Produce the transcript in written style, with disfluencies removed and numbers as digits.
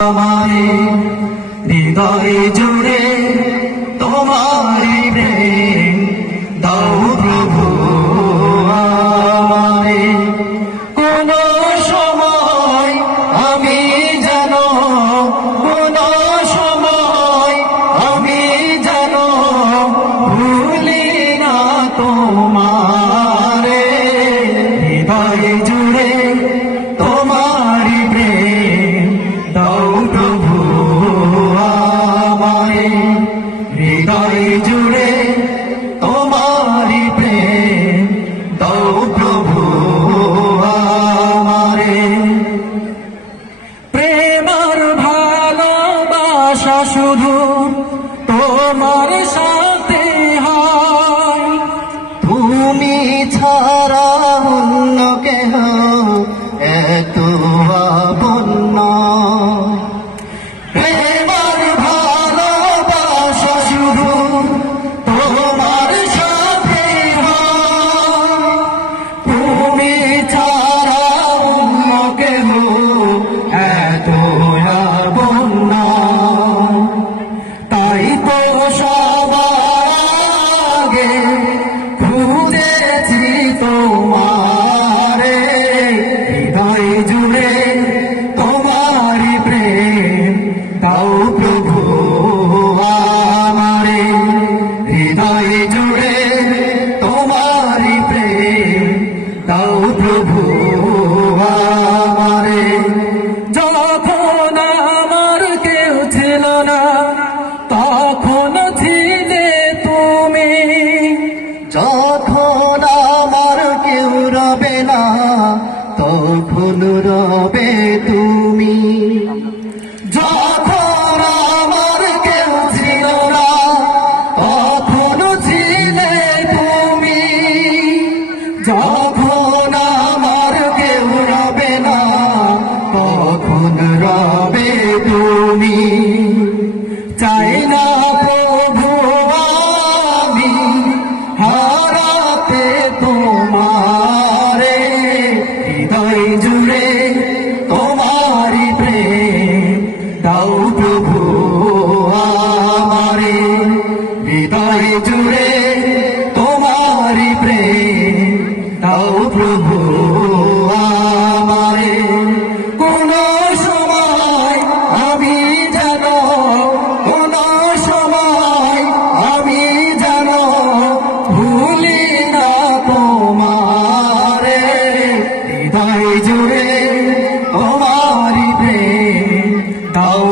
আমারে হৃদয় জুড়ে তোমারি প্রেম দাও প্রভু আমারে। কোন সময় আমি যেন কোন সময় আমি যেন ভুলি না তোমারে। হৃদয় জুড়ে তোমারি প্রেম দাও প্রভু আমারে। হৃদয় জুড়ে তোমারি প্রেম দাও প্রভু আমারে। প্রেম আর ভালোবাসা শুধু তোমার সাথে হয়, তুমি ছাড়া অন্য কেহ এত আপন নয়। প্রেম আর ভালোবাসা শুধু তোমার সাথে হয়, তুমি ছাড়া অন্য কেহ এত আপন নয়। তাই তো সবার আগে খুঁজেছি তোমারে। হৃদয় জুড়ে তোমারি প্রেম দাও প্রভু আমারে। হৃদয় জুড়ে তোমারি প্রেম দাও প্রভু আমারে। যখন আমার কেউ ছিল না তখন ছিলে তুমি, যখন আমার কেউ রবে না তখন রবে তুমি। যখন আমার কেউ ছিল না তখন ছিলে তুমি, যখন আমার কেউ রবে না তখন রবে তুমি। চাই না প্রভু আমি হারাতে তোমারে। হৃদয় জুড়ে তোমারি প্রেম দাও প্রভু আমারে। হৃদয় জুড়ে তোমারি প্রেম দাও প্রভু আমারে। কোন সময় আমি যেন কোন সময় আমি যেন ভুলি না তোমারে। হৃদয় জুড়ে তোমারি প্রেম দাও